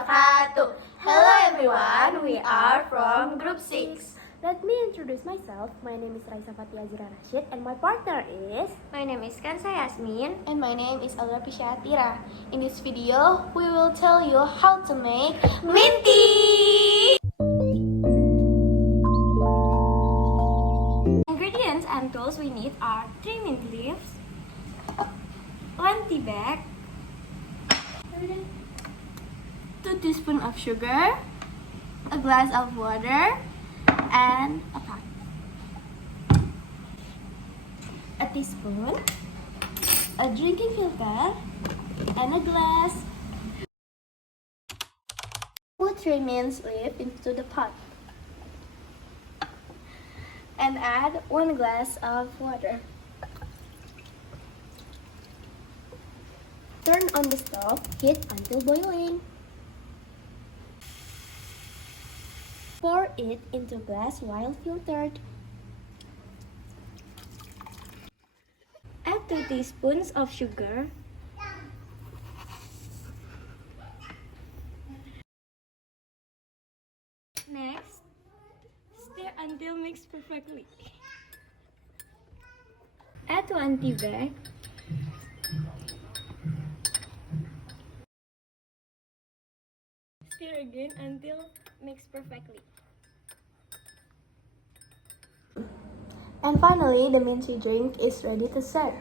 wabarakatuh. Hello everyone, we are from Group 6. Let me introduce myself. My name is Raisha, Fathi, Azzura, Rasyid, and my partner is... My name is Khansa, Yasmin. And my name is Alula, Prisya, Athira. In this video, we will tell you how to make Minty! Ingredients and tools we need are 3 mint leaves, 1 tea bag, 2 teaspoons of sugar, a glass of water, and a pot. A teaspoon, a drinking filter, and a glass. Put 3 mint leaves into the pot and add 1 glass of water. Turn on the stove, heat until boiling. Pour it into glass while filtered. Add 2 teaspoons of sugar. Next, stir until mixed perfectly. Add 1 tea bag. Stir again until mixed perfectly. And finally, the minty drink is ready to serve.